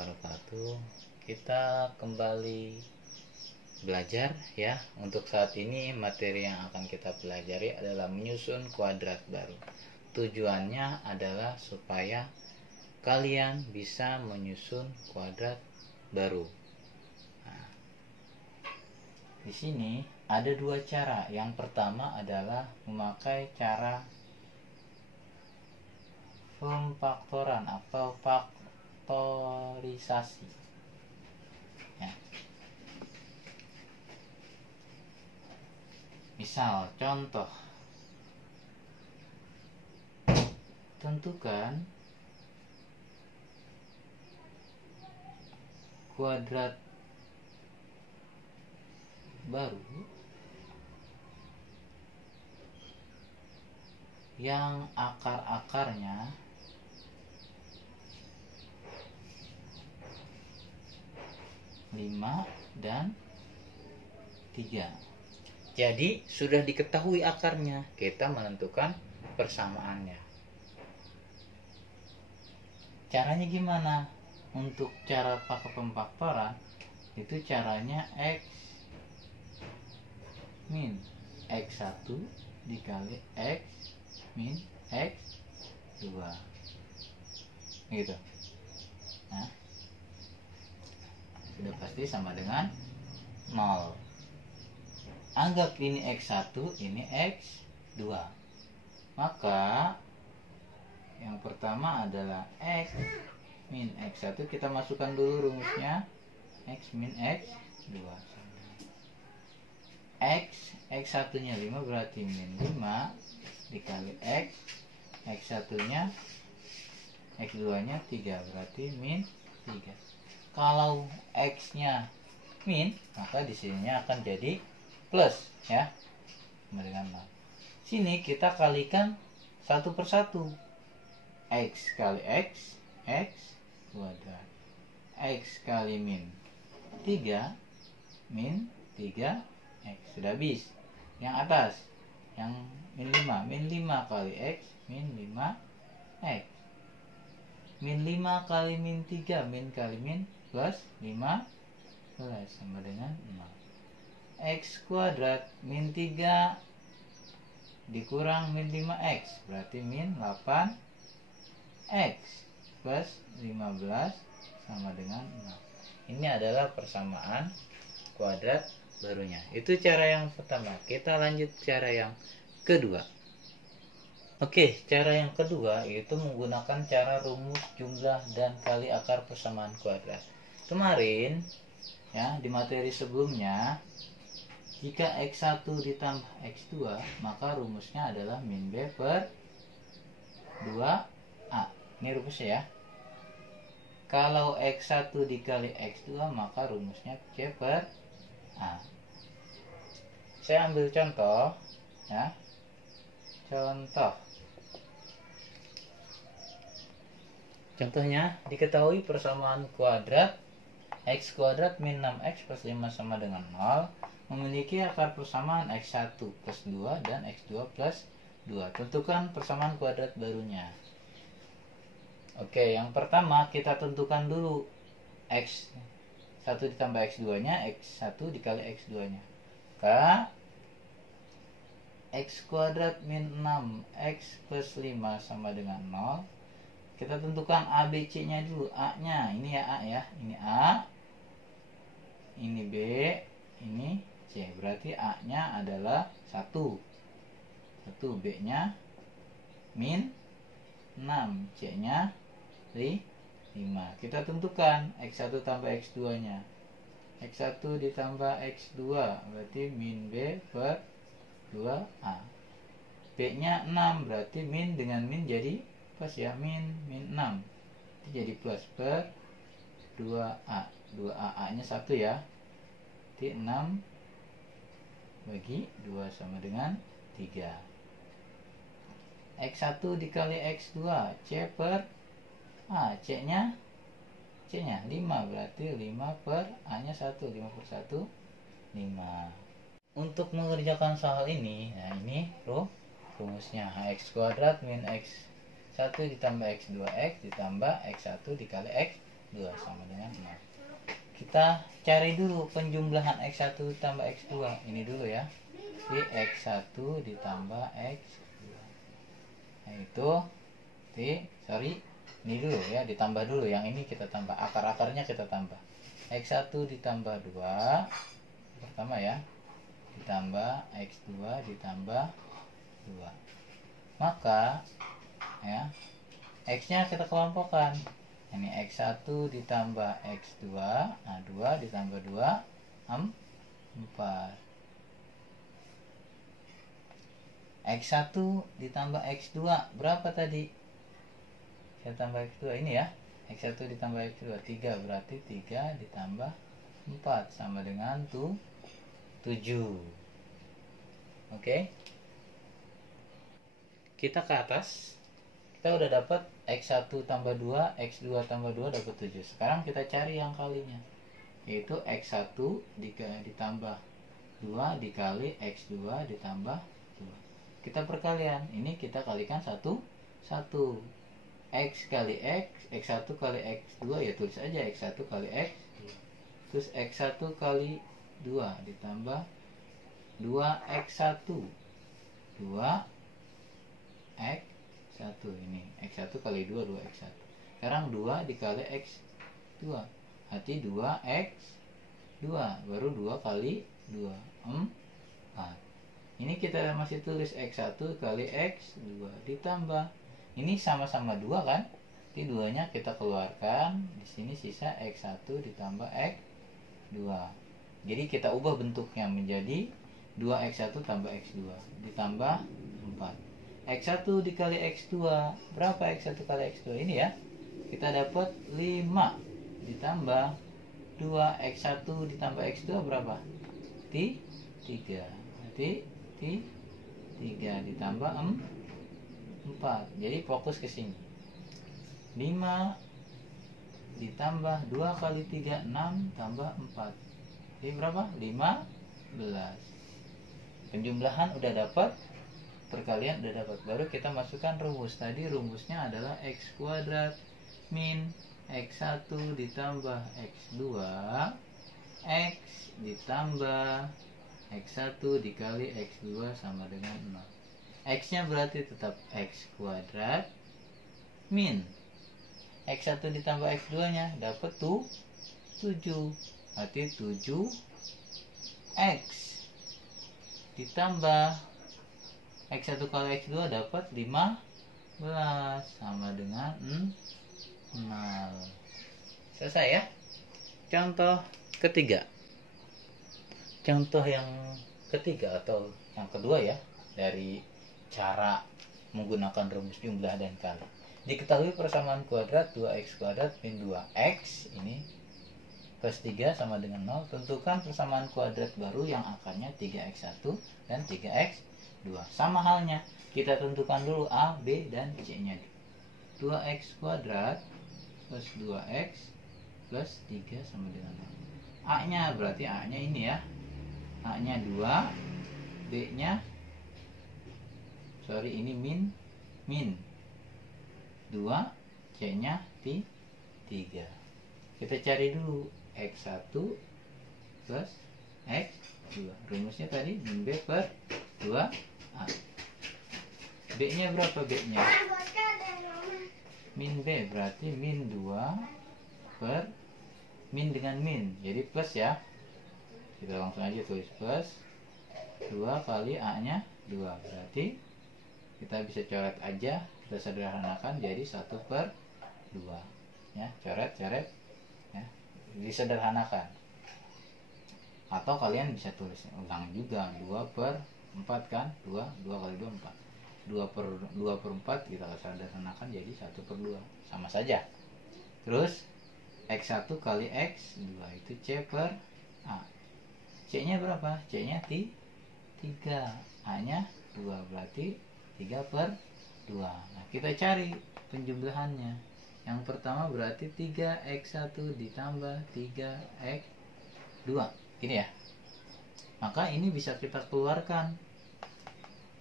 wabarakatuh. Kita kembali belajar ya. Untuk saat ini materi yang akan kita pelajari adalah menyusun kuadrat baru. Tujuannya adalah supaya kalian bisa menyusun kuadrat baru. Nah, di sini ada dua cara. Yang pertama adalah memakai cara pemfaktoran atau faktorisasi ya. Misal contoh, tentukan kuadrat baru yang akar-akarnya lima dan 3. Jadi sudah diketahui akarnya, kita menentukan persamaannya. Caranya gimana? Untuk cara pakai pemfaktoran itu caranya X min X1 dikali X min X2 gitu. Nah, sudah pasti sama dengan 0. Anggap ini X1, ini X2. Maka yang pertama adalah X min X1, kita masukkan dulu rumusnya. X min X2 X1 nya 5 berarti min 5 dikali X1 nya X2 nya 3 berarti min 3. Kalau X nya min, maka di sininya akan jadi plus ya, sama dengan 0. Sini kita kalikan satu persatu. X kali X kuadrat. X kali min 3 min 3 X. Sudah habis. Yang atas, yang min 5. Min 5 kali X min 5 X. Min 5 kali min 3, min kali min plus 15 sama dengan 0. X kuadrat min 3 dikurang min 5X berarti min 8X plus 15 sama dengan 0. Ini adalah persamaan kuadrat barunya. Itu cara yang pertama. Kita lanjut cara yang kedua. Oke, cara yang kedua yaitu menggunakan cara rumus jumlah dan kali akar persamaan kuadrat. Kemarin ya, di materi sebelumnya, jika X1 ditambah X2 maka rumusnya adalah min B per 2A. Ini rumusnya ya. Kalau X1 dikali X2 maka rumusnya C per A. Saya ambil contoh ya. Contohnya, diketahui persamaan kuadrat X kuadrat min 6X plus 5 sama dengan 0 memiliki akar persamaan X1 plus 2 dan X2 plus 2. Tentukan persamaan kuadrat barunya. Oke, yang pertama kita tentukan dulu X1 ditambah X2 nya, X1 dikali X2 nya. Maka X kuadrat min 6X plus 5 sama dengan 0. Kita tentukan A, B, C nya dulu. A nya, ini ya A ya. Ini A, ini B, ini C. Berarti A nya adalah 1. B nya min 6, C nya 5. Kita tentukan X1 tambah X2 nya. X1 ditambah X2 berarti min B per 2A. B nya 6 berarti min dengan min jadi plus ya, min 6 itu jadi plus per 2A. 2A nya 1 ya. Jadi 6 bagi 2 sama dengan 3. X1 dikali X2 C per A. C nya 5 berarti 5 per A nya 1. 5 per 1 5. Untuk mengerjakan soal ini, nah ini rumusnya X kuadrat min X1 ditambah X2X ditambah X1 dikali X2 2 sama dengan 0. Kita cari dulu penjumlahan X1 tambah X2. Ini dulu ya. Di X1 ditambah X2. Nah itu ini dulu ya, ditambah dulu. Yang ini kita tambah, akar-akarnya kita tambah. X1 ditambah 2 pertama ya, ditambah X2 ditambah 2. Maka ya, X-nya kita kelompokkan. Ini X1 ditambah X2, nah 2 ditambah 2, 4. X1 ditambah X2, berapa tadi? Saya tambah X2 ini ya. X1 ditambah X2, 3, berarti 3 ditambah 4 sama dengan 7. Oke. Kita ke atas. Kita udah dapat X1 tambah 2, X2 tambah 2 dapat 7. Sekarang kita cari yang kalinya. Yaitu X1 ditambah 2 dikali X2 ditambah 2. Kita perkalian. Ini kita kalikan 1. X kali X, X1 kali X2 ya tulis aja X1 kali X2. Terus X1 kali 2 ditambah 2X1. 2X1 ini. X1 kali 2, 2X1. Sekarang 2 dikali X2. Berarti 2X2. Baru 2 kali 2, 4. Ini kita masih tulis X1 kali X2 ditambah. Ini sama-sama 2 kan? Jadi 2-nya kita keluarkan. Di sini sisa X1 ditambah X2. Jadi kita ubah bentuknya menjadi 2X1 tambah X2 ditambah 4. X1 dikali X2. Berapa X1 kali X2? Ini ya. Kita dapat 5 ditambah 2X1 ditambah X2 berapa? 3. Berarti 3 ditambah 4. Jadi fokus ke sini. 5 ditambah 2 kali 3, 6 tambah 4. Jadi berapa? 15. Penjumlahan udah dapat, perkalian udah dapat. Baru kita masukkan rumus. Tadi rumusnya adalah X kuadrat min X1 ditambah X2 X ditambah X1 dikali X2 sama dengan 0. X-nya berarti tetap X kuadrat min X1 ditambah X2-nya dapat 7. Berarti 7X ditambah X1 kali X2 dapat 15 sama dengan 0. Selesai ya. Contoh ketiga. Contoh yang ketiga atau yang kedua ya, dari cara menggunakan rumus jumlah dan kali. Diketahui persamaan kuadrat 2x kuadrat min 2x ini plus 3 sama dengan 0. Tentukan persamaan kuadrat baru yang akarnya 3x1 dan 3x2. Sama halnya, kita tentukan dulu a, b, dan c-nya. 2x kuadrat plus 2x plus 3 sama dengan 0. A-nya berarti A-nya ini ya. A-nya 2, B-nya ini min 2, C-nya 3. Kita cari dulu X1 plus X2. Rumusnya tadi min B per 2A. B-nya berapa B-nya? Min B berarti min 2 per min dengan min. Jadi plus ya. Kita langsung aja tulis plus 2 kali A-nya 2. Berarti kita bisa coret aja, kita sederhanakan jadi 1 per 2 ya, coret ya, disederhanakan. Atau kalian bisa tulis ulang juga 2 per 4 kan, 2 kali 2 4, 2 per 4 kita sederhanakan jadi 1 per 2, sama saja. Terus X1 kali X2 itu C per A. C-nya berapa? C-nya 3, A-nya 2, berarti 3 per 2. Nah, kita cari penjumlahannya. Yang pertama berarti 3x1 ditambah 3x2. Gini ya. Maka ini bisa kita keluarkan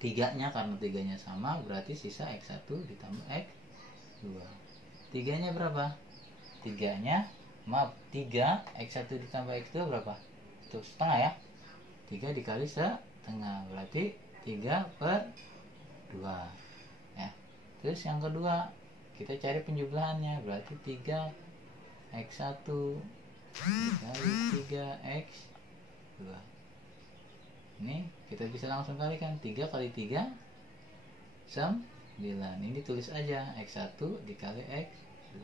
3-nya, karena 3-nya sama berarti sisa x1 ditambah x2. 3-nya berapa? 3 X1 ditambah X2 berapa? Itu setengah ya. 3 dikali setengah berarti 3/2 ya. Terus yang kedua kita cari penjumlahannya, berarti 3x1 dikali 3x2. Ini kita bisa langsung kalikan, 3 kali 3 9. Ini tulis aja x1 dikali x2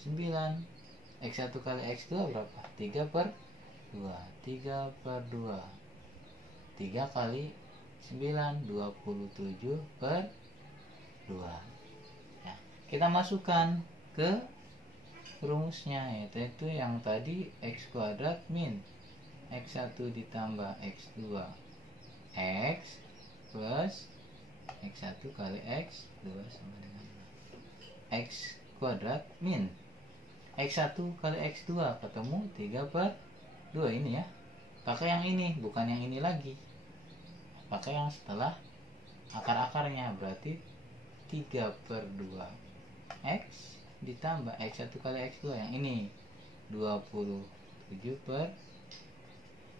9. X1 kali x2 berapa? 3/2. 3/2. 3 kali 9 27/2 ya. Kita masukkan ke rumusnya, yaitu yang tadi x kuadrat min x1 ditambah x2 x plus x1 kali x2 sama dengan x kuadrat min x1 kali x2 ketemu 3/2 ini ya. Pakai yang ini, bukan yang ini lagi. Pakai yang setelah akar-akarnya, berarti 3/2 x ditambah x1 kali x2 yang ini 27/.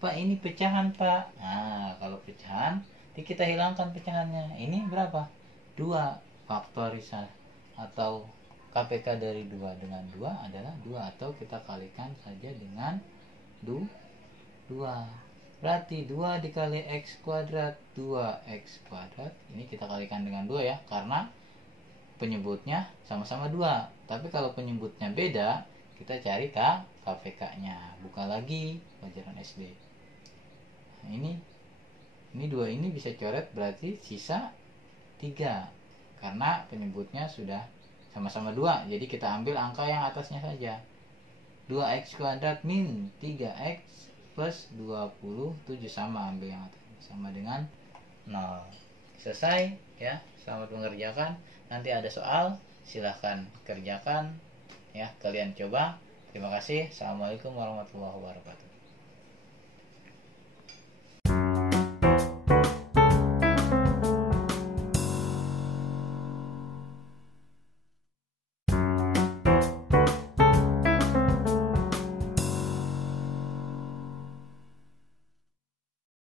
Pak, ini pecahan Pak. Nah, kalau pecahan kita hilangkan pecahannya. Ini berapa? 2 faktorisasi atau KPK dari 2 dengan 2 adalah 2, atau kita kalikan saja dengan 2. Berarti 2 dikali x kuadrat 2x kuadrat. Ini kita kalikan dengan 2 ya, karena penyebutnya sama-sama 2. Tapi kalau penyebutnya beda, kita cari KPK-nya. Buka lagi pelajaran SD. Nah, ini 2 ini bisa coret, berarti sisa 3 karena penyebutnya sudah sama-sama 2. Jadi kita ambil angka yang atasnya saja. 2x kuadrat min 3x plus 27 sama, ambil yang atasnya sama dengan 0. Selesai ya. Selamat mengerjakan. Nanti ada soal, silahkan kerjakan ya, kalian coba. Terima kasih. Assalamualaikum warahmatullahi wabarakatuh.